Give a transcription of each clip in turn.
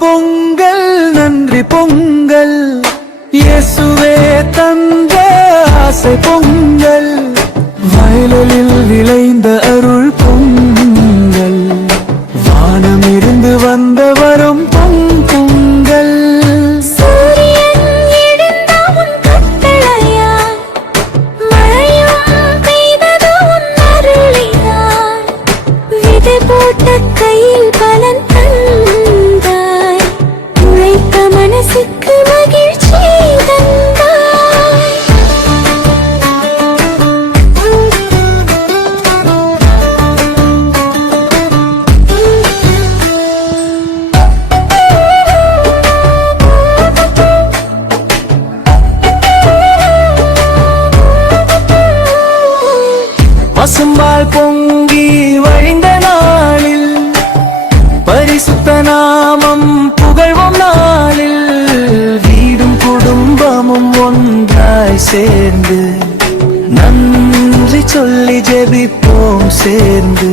பொங்கல் நன்றி பொங்கல், இயேசுவே தந்த ஆசை பொங்கல், வயலில் விளைந்த அருள் பொங்கல், வானமிருந்து வந்த வரும் பொங்கல். கையில் பலன் தந்தாய், உழைத்த மனசுக்கு மகிழ்ச்சி தந்தாய். பசும்பால் பொங்கி வழிந்த நாளில், பரிசுத்த நாமம் புகழ்வோம் நாளில், வீடும் குடும்பமும் ஒன்றாய் சேர்ந்து நன்றி சொல்லி ஜெபிப்போம் சேர்ந்து.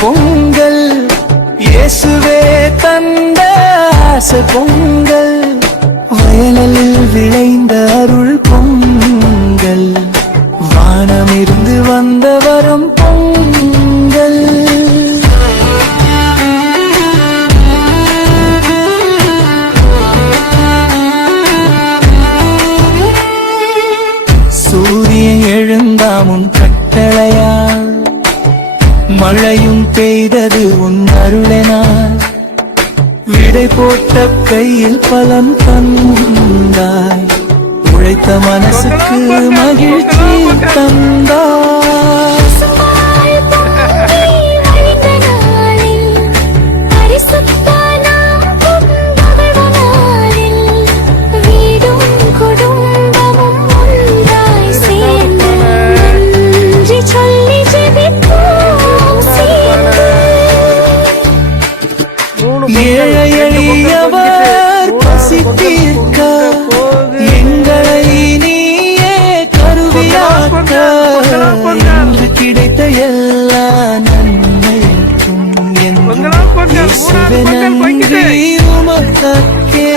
பொங்கல் இயேசுவே தந்த ஆசை பொங்கல், வயலில் விளைந்த அருள் பொங்கல், வானமிருந்து வந்த வரும் பொங்கல். சூரியன் எழுந்தாமுன் கட்டளையால், மழையும் பெய்தது உன் அருளினால், விடை போட்ட கையில் பலன் தந்தாய், உழைத்த மனசுக்கு மகிழ்ச்சி தந்தாய். ஏழை எளியவர் பசி தீர்க்க, எங்களை நீயே கருவியாக்க, என்று கிடைத்த எல்லா நன்மைக்கும் இயேசுவே நன்றி உமக்கே.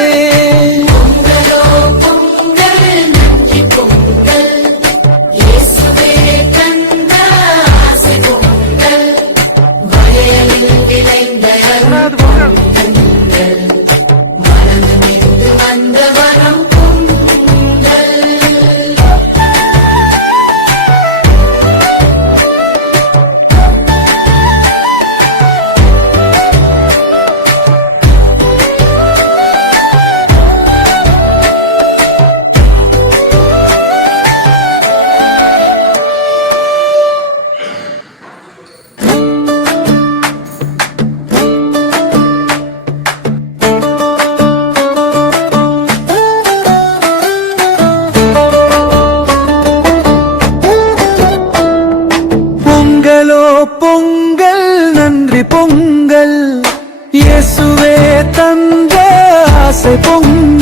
பொங்கல் நன்றி பொங்கல், இயேசுவே தந்த ஆசை பொங்கல்,